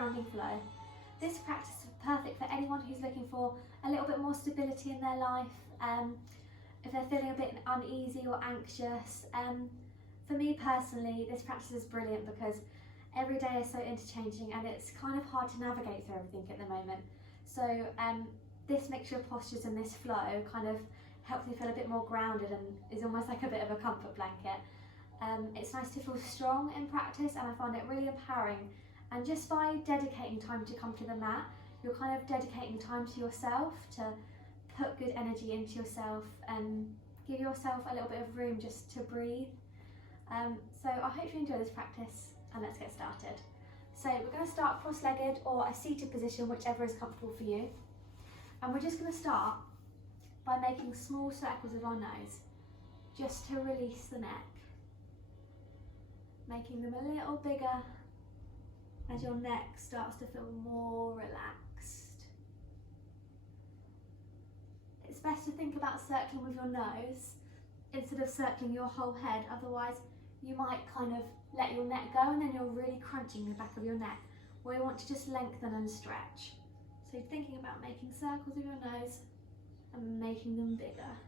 grounding flow. This practice is perfect for anyone who's looking for a little bit more stability in their life, if they're feeling a bit uneasy or anxious. For me personally, this practice is brilliant because every day is so interchanging and it's kind of hard to navigate through everything at the moment. So this mixture of postures and this flow kind of helps me feel a bit more grounded and is almost like a bit of a comfort blanket. It's nice to feel strong in practice, and I find it really empowering. And just by dedicating time to come to the mat, you're kind of dedicating time to yourself, to put good energy into yourself and give yourself a little bit of room just to breathe. So I hope you enjoy this practice, and let's get started. So we're going to start cross-legged or a seated position, whichever is comfortable for you. And we're just going to start by making small circles with our nose, just to release the neck. Making them a little bigger as your neck starts to feel more relaxed. It's best to think about circling with your nose instead of circling your whole head, otherwise you might kind of let your neck go and then you're really crunching the back of your neck, where you want to just lengthen and stretch. So you're thinking about making circles with your nose and making them bigger.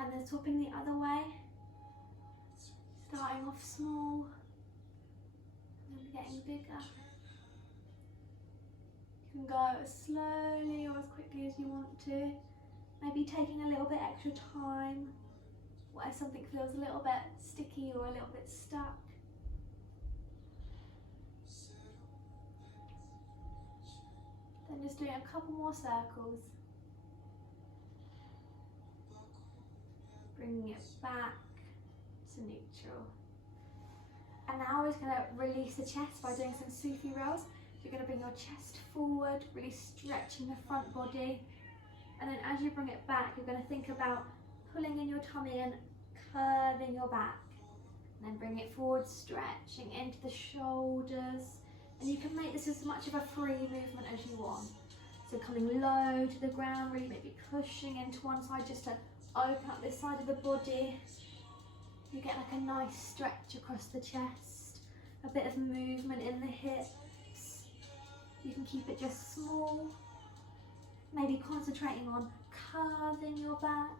And then swapping the other way. Starting off small and then getting bigger. You can go as slowly or as quickly as you want to. Maybe taking a little bit extra time where something feels a little bit sticky or a little bit stuck. Then just doing a couple more circles. Bringing it back to neutral. And now we're just going to release the chest by doing some Sufi rolls. You're going to bring your chest forward, really stretching the front body. And then as you bring it back, you're going to think about pulling in your tummy and curving your back. And then bring it forward, stretching into the shoulders. And you can make this as much of a free movement as you want. So coming low to the ground, really maybe pushing into one side just to open up this side of the body. You get like a nice stretch across the chest, a bit of movement in the hips. You can keep it just small, maybe concentrating on curving your back.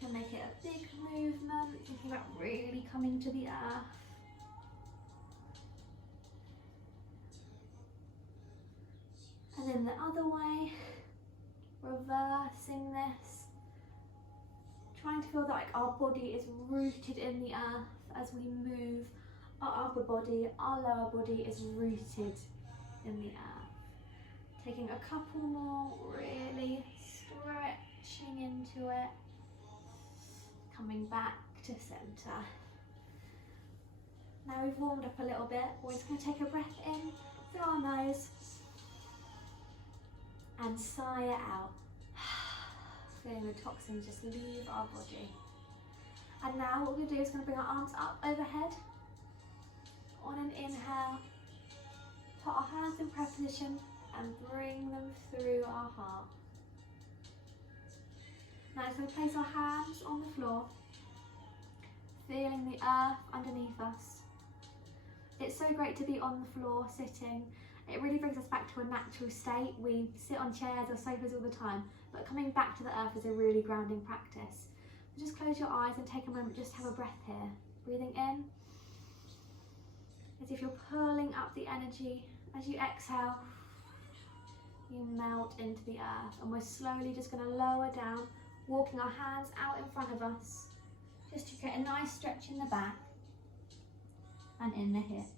You can make it a big movement, thinking about really coming to the earth. And then the other way, reversing this. Trying to feel like our body is rooted in the earth as we move. Our upper body, our lower body is rooted in the earth. Taking a couple more, really stretching into it. Coming back to centre. Now we've warmed up a little bit, we're just going to take a breath in through our nose and sigh it out. Feeling the toxins just leave our body. And now what we're going to do is going to bring our arms up overhead. On an inhale, put our hands in prayer position and bring them through our heart. Now so place our hands on the floor, feeling the earth underneath us. It's so great to be on the floor, sitting. It really brings us back to a natural state. We sit on chairs or sofas all the time, but coming back to the earth is a really grounding practice. So just close your eyes and take a moment just to have a breath here. Breathing in, as if you're pulling up the energy. As you exhale, you melt into the earth, and we're slowly just going to lower down, walking our hands out in front of us, just to get a nice stretch in the back and in the hips.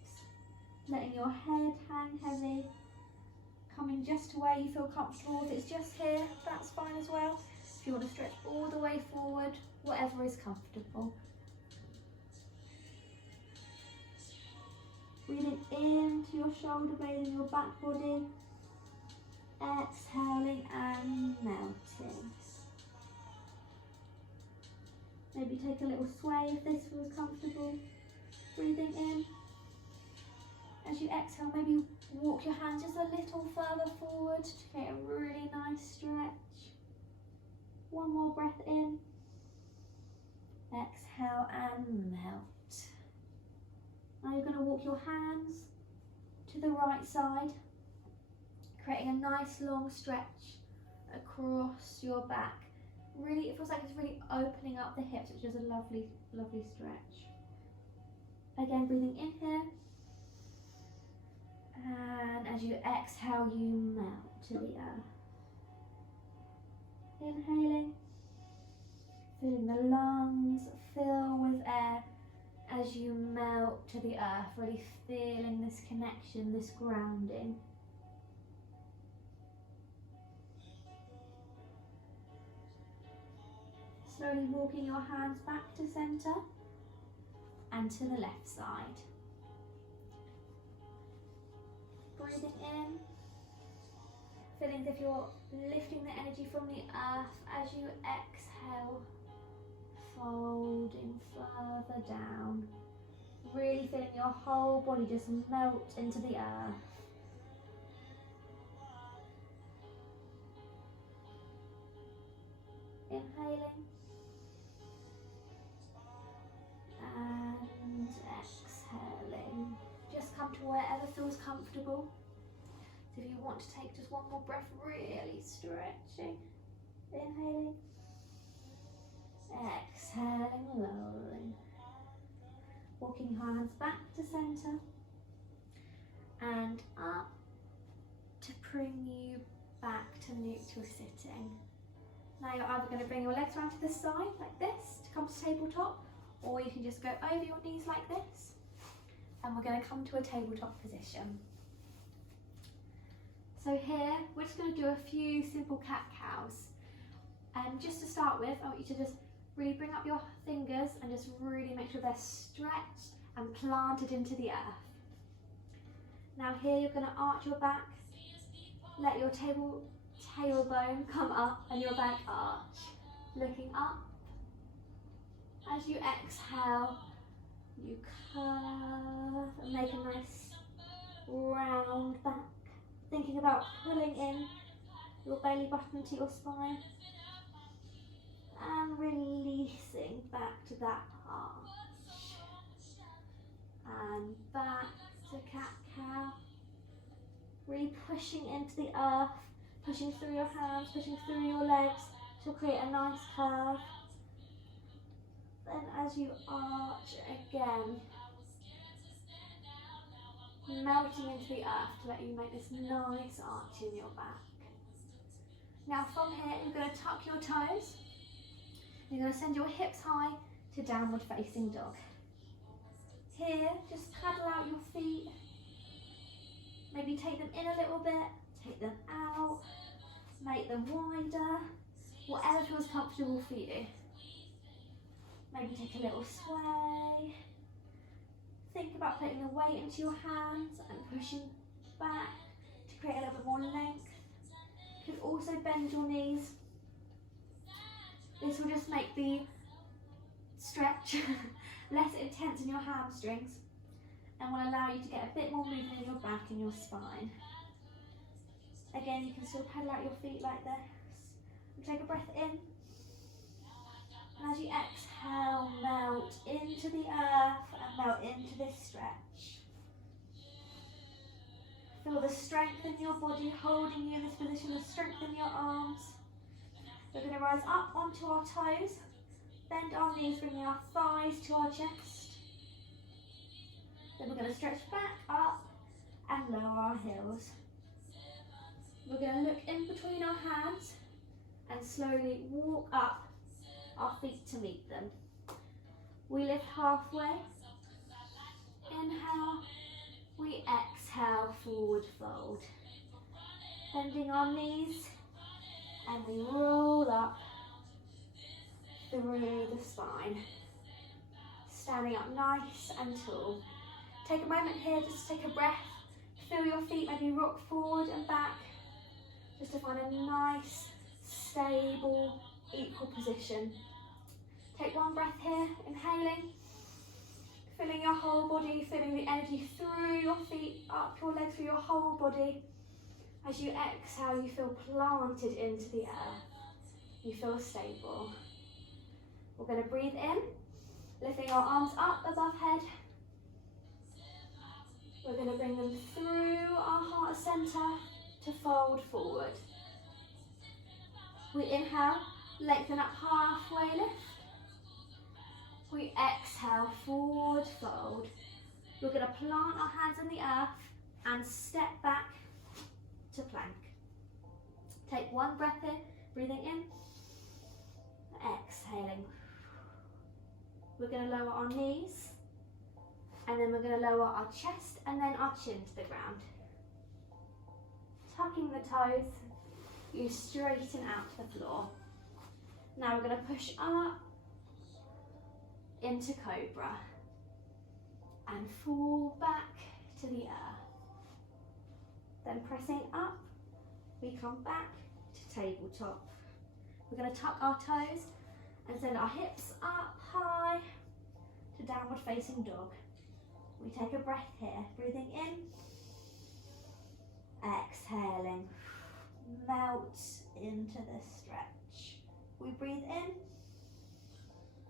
Letting your head hang heavy, coming just to where you feel comfortable. If it's just here, that's fine as well. If you want to stretch all the way forward, whatever is comfortable. Breathing into your shoulder blade and your back body. Exhaling and melting. Maybe take a little sway if this feels comfortable. Breathing in. As you exhale, maybe walk your hands just a little further forward to get a really nice stretch. One more breath in. Exhale and melt. Now you're going to walk your hands to the right side, creating a nice long stretch across your back. Really, it feels like it's really opening up the hips, which is a lovely, lovely stretch. Again, breathing in here. And as you exhale, you melt to the earth. Inhaling, feeling the lungs fill with air as you melt to the earth, really feeling this connection, this grounding. Slowly walking your hands back to centre and to the left side. Breathing in, feeling as if you're lifting the energy from the earth as you exhale, folding further down. Really feeling your whole body just melt into the earth. Inhaling and exhaling. Just come to wherever feels comfortable. So if you want to take just one more breath, really stretching. Inhaling, exhaling, lowering. Walking your hands back to centre and up to bring you back to neutral sitting. Now you're either going to bring your legs around to the side like this to come to tabletop, or you can just go over your knees like this, and we're going to come to a tabletop position. So here we're just going to do a few simple cat-cows. And just to start with, I want you to just really bring up your fingers and just really make sure they're stretched and planted into the earth. Now here you're going to arch your back, let your tailbone come up and your back arch. Looking up. As you exhale, you curve and make a nice round back. Thinking about pulling in your belly button to your spine and releasing back to that arch. And back to cat-cow. Really pushing into the earth, pushing through your hands, pushing through your legs to create a nice curve. Then as you arch again, melting into the earth to let you make this nice arch in your back. Now from here, you're going to tuck your toes. You're going to send your hips high to downward facing dog. Here, just paddle out your feet. Maybe take them in a little bit, take them out, make them wider, whatever feels comfortable for you. Maybe take a little sway. Think about putting the weight into your hands and pushing back to create a little bit more length. You could also bend your knees. This will just make the stretch less intense in your hamstrings and will allow you to get a bit more movement in your back and your spine. Again, you can still pedal out your feet like this. And take a breath in. And as you exhale, melt into the earth and melt into this stretch. Feel the strength in your body holding you in this position, the strength in your arms. We're going to rise up onto our toes, bend our knees, bringing our thighs to our chest. Then we're going to stretch back up and lower our heels. We're going to look in between our hands and slowly walk up our feet to meet them. We lift halfway. Inhale. We exhale, forward fold. Bending our knees and we roll up through the spine. Standing up nice and tall. Take a moment here, just take a breath. Feel your feet maybe rock forward and back. Just to find a nice, stable, equal position. Take one breath here, inhaling. Filling your whole body, feeling the energy through your feet, up your legs, through your whole body. As you exhale, you feel planted into the earth. You feel stable. We're going to breathe in, lifting our arms up above head. We're going to bring them through our heart centre to fold forward. We inhale, lengthen up halfway lift. We exhale, forward fold. We're going to plant our hands in the earth and step back to plank. Take one breath in, breathing in, exhaling. We're going to lower our knees, and then we're going to lower our chest and then our chin to the ground. Tucking the toes, you straighten out to the floor. Now we're going to push up into cobra and fall back to the earth. Then pressing up, we come back to tabletop. We're going to tuck our toes and send our hips up high to downward facing dog. We take a breath here, breathing in, exhaling, melt into the stretch. We breathe in,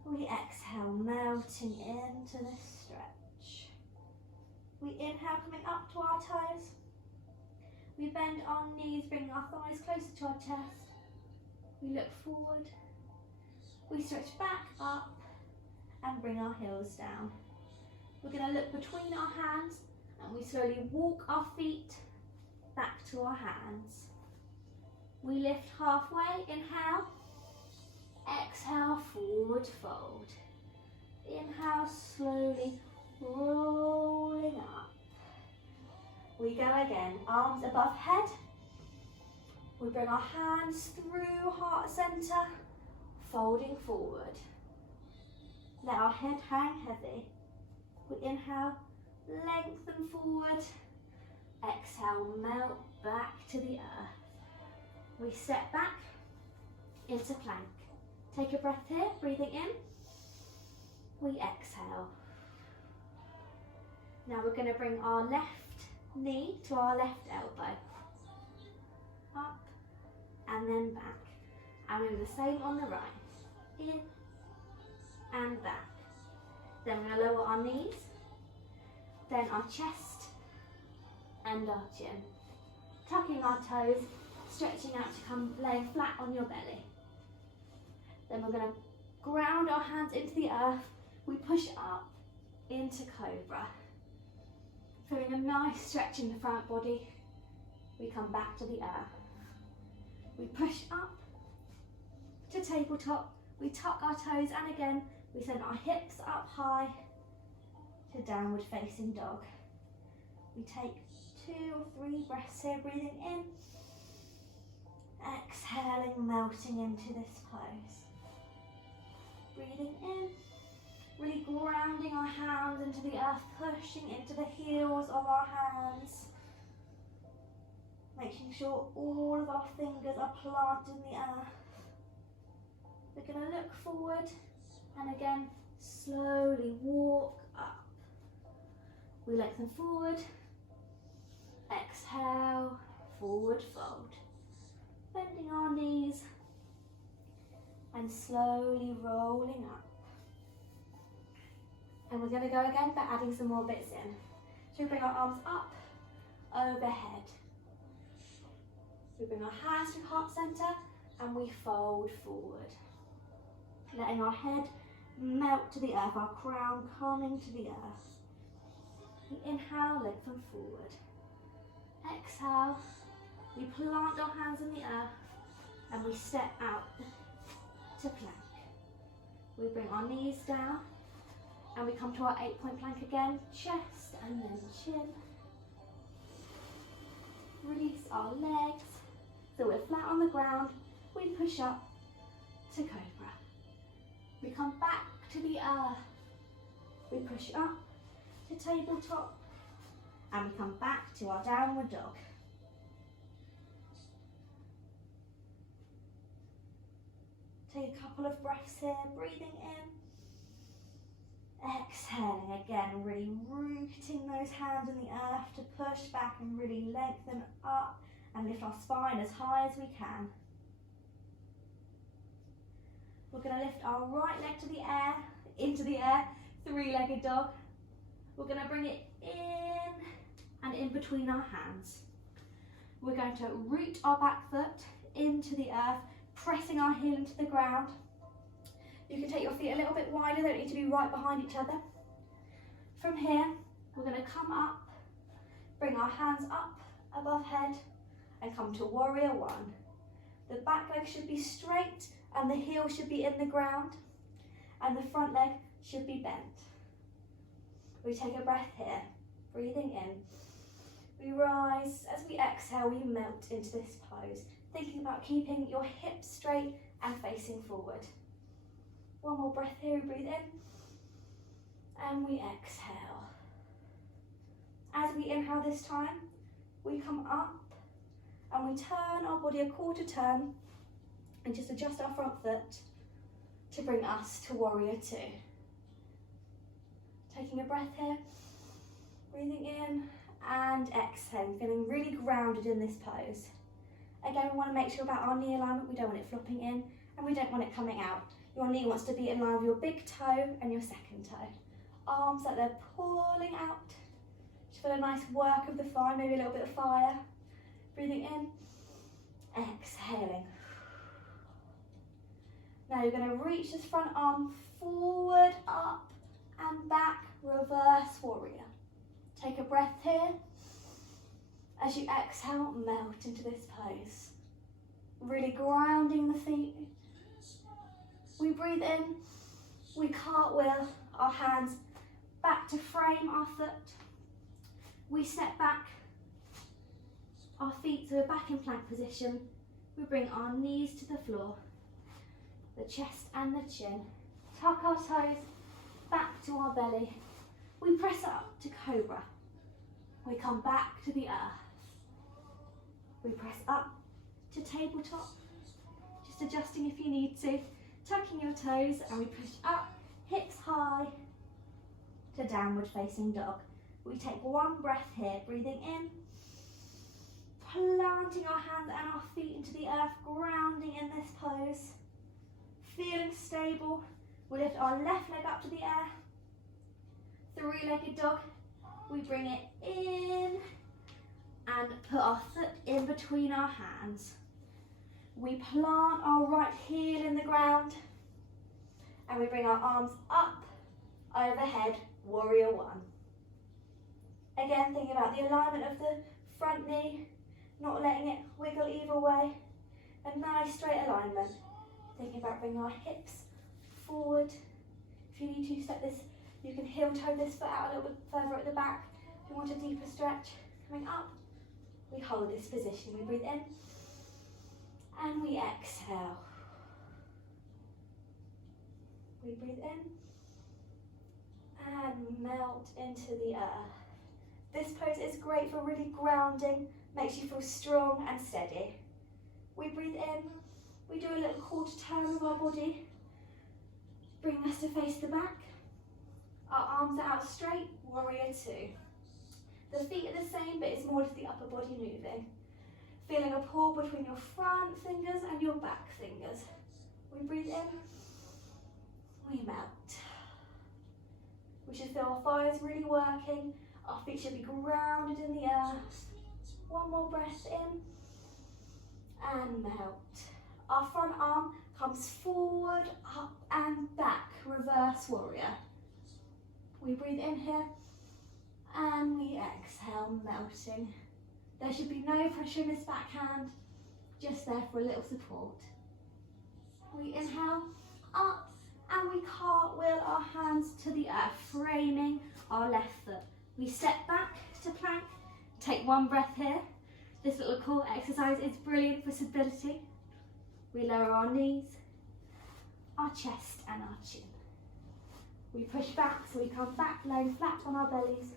we exhale, melting into the stretch. We inhale, coming up to our toes. We bend our knees, bringing our thighs closer to our chest. We look forward. We stretch back up and bring our heels down. We're going to look between our hands and we slowly walk our feet back to our hands. We lift halfway, inhale, exhale, forward fold. Inhale, slowly rolling up. We go again, arms above head. We bring our hands through heart centre, folding forward. Let our head hang heavy. We inhale, lengthen forward. Exhale, melt back to the earth. We step back into plank. Take a breath here, breathing in. We exhale. Now we're going to bring our left knee to our left elbow. Up and then back. And we do the same on the right. In and back. Then we're going to lower our knees, then our chest and our chin. Tucking our toes, stretching out to come laying flat on your belly. Then we're going to ground our hands into the earth. We push up into cobra. Feeling a nice stretch in the front body. We come back to the earth. We push up to tabletop. We tuck our toes and again we send our hips up high to downward facing dog. We take 2 or 3 breaths here, breathing in, exhaling, melting into this pose. Breathing in, really grounding our hands into the earth, pushing into the heels of our hands. Making sure all of our fingers are planted in the earth. We're going to look forward and again slowly walk up. We lengthen forward, exhale, forward fold. Bending our knees and slowly rolling up. And we're going to go again but adding some more bits in. So we bring our arms up, overhead. We bring our hands to heart centre and we fold forward. Letting our head melt to the earth, our crown coming to the earth. We inhale, lengthen forward. Exhale, we plant our hands in the earth and we step out to plank. We bring our knees down and we come to our 8-point plank again, chest and then chin. Release our legs, so we're flat on the ground. We push up to cobra. We come back to the earth. We push up to tabletop and we come back to our downward dog. Take a couple of breaths here, breathing in. Exhaling again, really rooting those hands in the earth to push back and really lengthen up and lift our spine as high as we can. We're going to lift our right leg to the air, into the air, 3-legged dog. We're going to bring it in and in between our hands. We're going to root our back foot into the earth, pressing our heel into the ground. You can take your feet a little bit wider, they don't need to be right behind each other. From here, we're going to come up, bring our hands up above head and come to warrior one. The back leg should be straight and the heel should be in the ground and the front leg should be bent. We take a breath here, breathing in. We rise. As we exhale, we melt into this pose, thinking about keeping your hips straight and facing forward. One more breath here, we breathe in and we exhale. As we inhale this time, we come up and we turn our body a quarter turn and just adjust our front foot to bring us to warrior two. Taking a breath here, breathing in and exhaling, feeling really grounded in this pose. Again, we want to make sure about our knee alignment. We don't want it flopping in and we don't want it coming out. Your knee wants to be in line with your big toe and your second toe. Arms like they're pulling out. Just feel a nice work of the thigh, maybe a little bit of fire. Breathing in, exhaling. Now you're going to reach this front arm forward, up and back, reverse warrior. Take a breath here. As you exhale, melt into this pose. Really grounding the feet. We breathe in, we cartwheel our hands back to frame our foot. We step back, our feet so we're back in plank position. We bring our knees to the floor, the chest and the chin. Tuck our toes back to our belly. We press up to cobra. We come back to the earth. We press up to tabletop, just adjusting if you need to. Tucking your toes and we push up, hips high, to downward facing dog. We take one breath here, breathing in, planting our hands and our feet into the earth, grounding in this pose. Feeling stable, we lift our left leg up to the air, three-legged dog. We bring it in and put our foot in between our hands. We plant our right heel in the ground and we bring our arms up, overhead, warrior one. Again, thinking about the alignment of the front knee, not letting it wiggle either way. A nice straight alignment. Thinking about bringing our hips forward. If you need to step this, you can heel toe this foot out a little bit further at the back. If you want a deeper stretch, coming up, we hold this position. We breathe in and we exhale. We breathe in and melt into the earth. This pose is great for really grounding, makes you feel strong and steady. We breathe in, we do a little quarter turn of our body, bring us to face the back. Our arms are out straight, warrior two. The feet are the same, but it's more just the upper body moving. Feeling a pull between your front fingers and your back fingers. We breathe in, we melt. We should feel our thighs really working. Our feet should be grounded in the earth. One more breath in and melt. Our front arm comes forward, up and back, reverse warrior. We breathe in here and we exhale, melting. There should be no pressure in this back hand, just there for a little support. We inhale, up, and we cartwheel our hands to the earth, framing our left foot. We step back to plank, take one breath here. This little core exercise is brilliant for stability. We lower our knees, our chest and our chin. We push back, so we come back, laying flat on our bellies.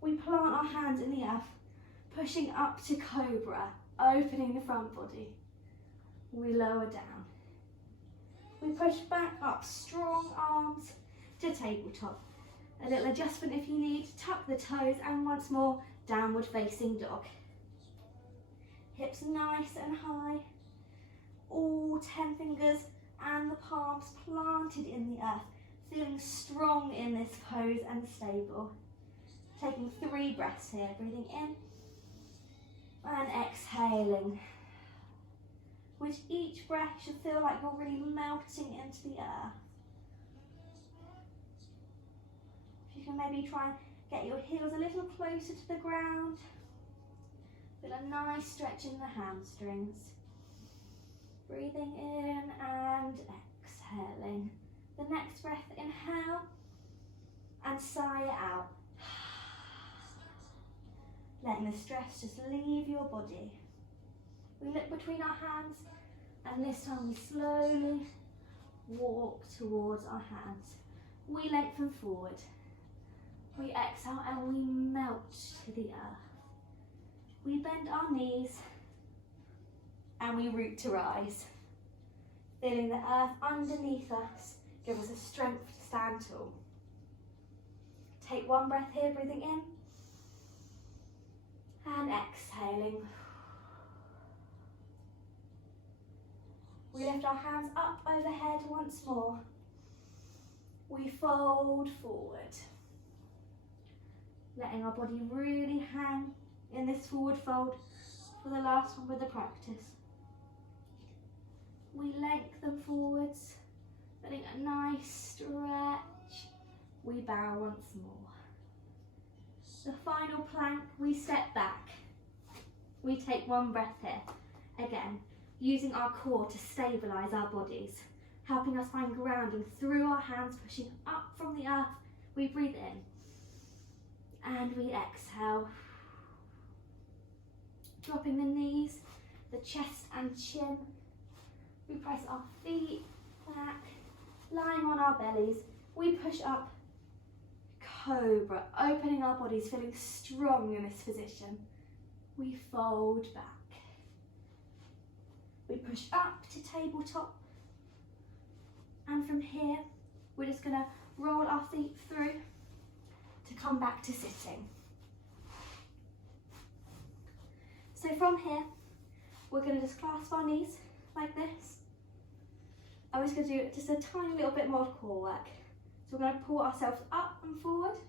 We plant our hands in the earth, pushing up to cobra, opening the front body. We lower down. We push back up, strong arms to tabletop. A little adjustment if you need, tuck the toes and once more, downward facing dog. Hips nice and high, all 10 fingers and the palms planted in the earth, feeling strong in this pose and stable. Taking 3 breaths here, breathing in and exhaling. With each breath, you should feel like you're really melting into the earth. If you can maybe try and get your heels a little closer to the ground. Feel a nice stretch in the hamstrings. Breathing in and exhaling. The next breath, inhale and sigh it out. Letting the stress just leave your body. We look between our hands, and this time we slowly walk towards our hands. We lengthen forward. We exhale and we melt to the earth. We bend our knees and we root to rise. Feeling the earth underneath us give us a strength to stand tall. Take 1 breath here, breathing in and exhaling. We lift our hands up overhead once more. We fold forward. Letting our body really hang in this forward fold for the last one with the practice. We lengthen forwards, letting a nice stretch. We bow once more. The final plank, we step back. We take 1 breath here. Again, using our core to stabilise our bodies, helping us find grounding through our hands, pushing up from the earth. We breathe in and we exhale. Dropping the knees, the chest and chin. We press our feet back, lying on our bellies. We push up, cobra, opening our bodies, feeling strong in this position. We fold back. We push up to tabletop. And from here, we're just gonna roll our feet through to come back to sitting. So from here, we're going to just clasp our knees like this. I'm just going to do just a tiny little bit more of core work. So we're going to pull ourselves up and forward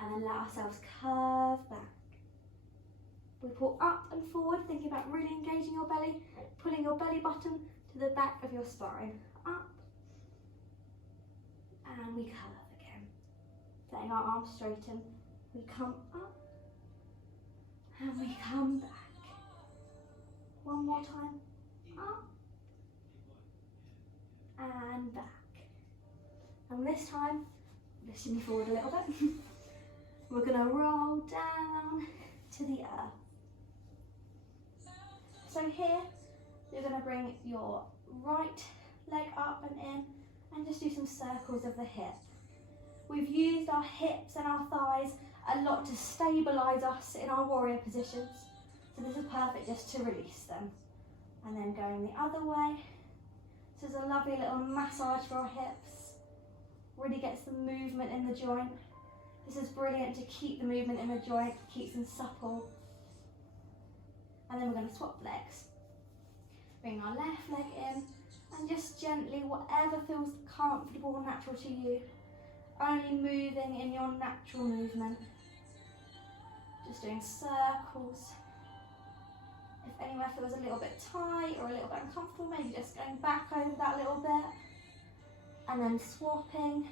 and then let ourselves curve back. We pull up and forward, thinking about really engaging your belly, pulling your belly button to the back of your spine. Up and we curve again. Letting our arms straighten. We come up and we come back. One more time. Up and back. And this time, lifting me forward a little bit. We're going to roll down to the earth. So here, you're going to bring your right leg up and in and just do some circles of the hip. We've used our hips and our thighs a lot to stabilise us in our warrior positions. So this is perfect just to release them. And then going the other way. This is a lovely little massage for our hips. Really gets the movement in the joint. This is brilliant to keep the movement in the joint, keeps them supple. And then we're going to swap legs. Bring our left leg in and just gently, whatever feels comfortable and natural to you, only moving in your natural movement. Just doing circles. If anywhere feels a little bit tight or a little bit uncomfortable, maybe just going back over that little bit. And then swapping.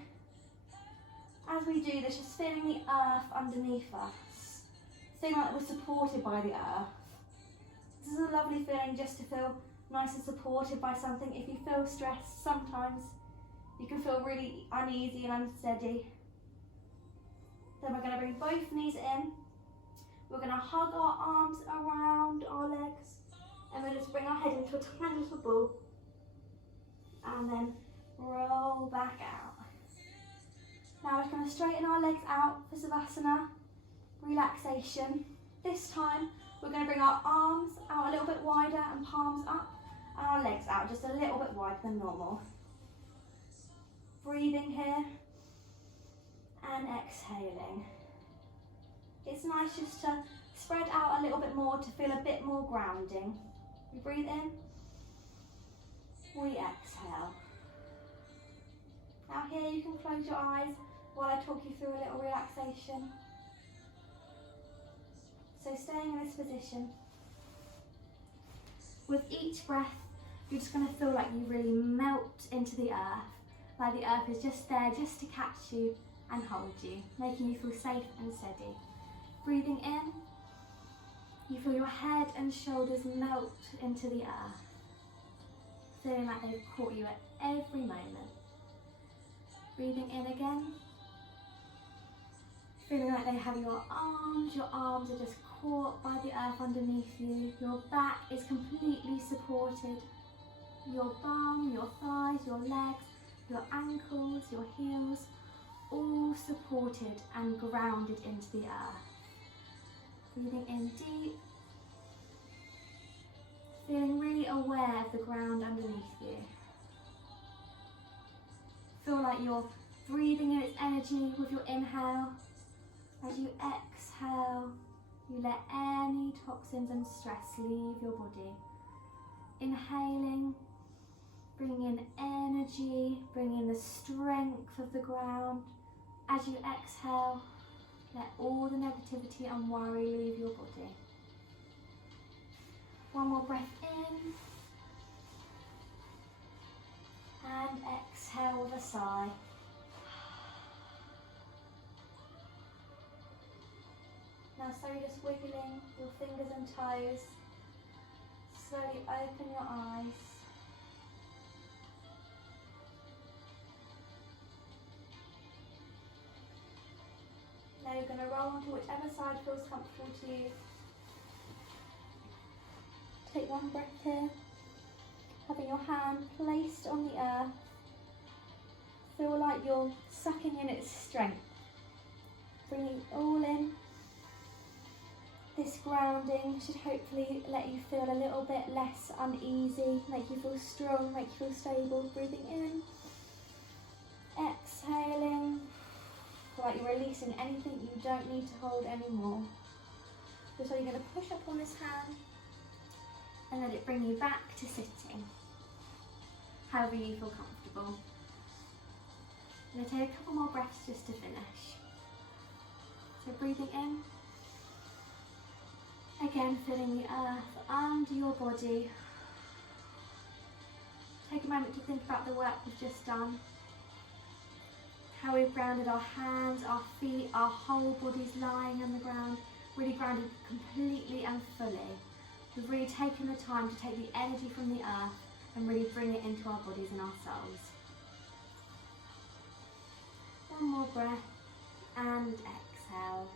As we do this, just feeling the earth underneath us. Feeling like we're supported by the earth. This is a lovely feeling just to feel nice and supported by something. If you feel stressed, sometimes you can feel really uneasy and unsteady. Then we're going to bring both knees in. We're going to hug our arms around our legs. And we'll just bring our head into a tiny little ball. And then roll back out. Now we're just going to straighten our legs out for Savasana, relaxation. This time we're going to bring our arms out a little bit wider and palms up, and our legs out just a little bit wider than normal. Breathing here and exhaling. It's nice just to spread out a little bit more to feel a bit more grounding. We breathe in, we exhale. Now here you can close your eyes while I talk you through a little relaxation. So staying in this position, with each breath, you're just going to feel like you really melt into the earth, like the earth is just there just to catch you and hold you, making you feel safe and steady. Breathing in, you feel your head and shoulders melt into the earth, feeling like they've caught you at every moment. Breathing in again, feeling like they have your arms are just caught by the earth underneath you. Your back is completely supported. Your bum, your thighs, your legs, your ankles, your heels, all supported and grounded into the earth. Breathing in deep, feeling really aware of the ground underneath you. Feel like you're breathing in its energy with your inhale. As you exhale, you let any toxins and stress leave your body. Inhaling, bring in energy, bring in the strength of the ground. As you exhale, let all the negativity and worry leave your body. One more breath in. And exhale with a sigh. Now slowly just wiggling your fingers and toes. Slowly open your eyes. Now you're going to roll onto whichever side feels comfortable to you. Take one breath here, having your hand placed on the earth. Feel like you're sucking in its strength. Bringing it all in. This grounding should hopefully let you feel a little bit less uneasy, make you feel strong, make you feel stable. Breathing in, exhaling. Feel like you're releasing anything you don't need to hold anymore. So you're going to push up on this hand and let it bring you back to sitting, however you feel comfortable. I'm going to take a couple more breaths just to finish. So breathing in, again feeling the earth under your body. Take a moment to think about the work we've just done. How we've grounded our hands, our feet, our whole bodies lying on the ground, really grounded completely and fully. We've really taken the time to take the energy from the earth and really bring it into our bodies and our souls. One more breath and exhale.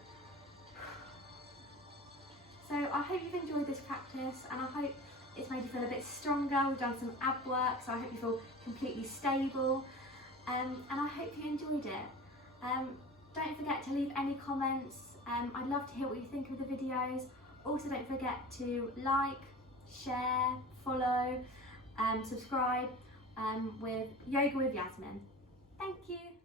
So I hope you've enjoyed this practice and I hope it's made you feel a bit stronger. We've done some ab work, so I hope you feel completely stable. And I hope you enjoyed it. Don't forget to leave any comments. I'd love to hear what you think of the videos. Also don't forget to like, share, follow, subscribe with Yoga with Yasmin. Thank you.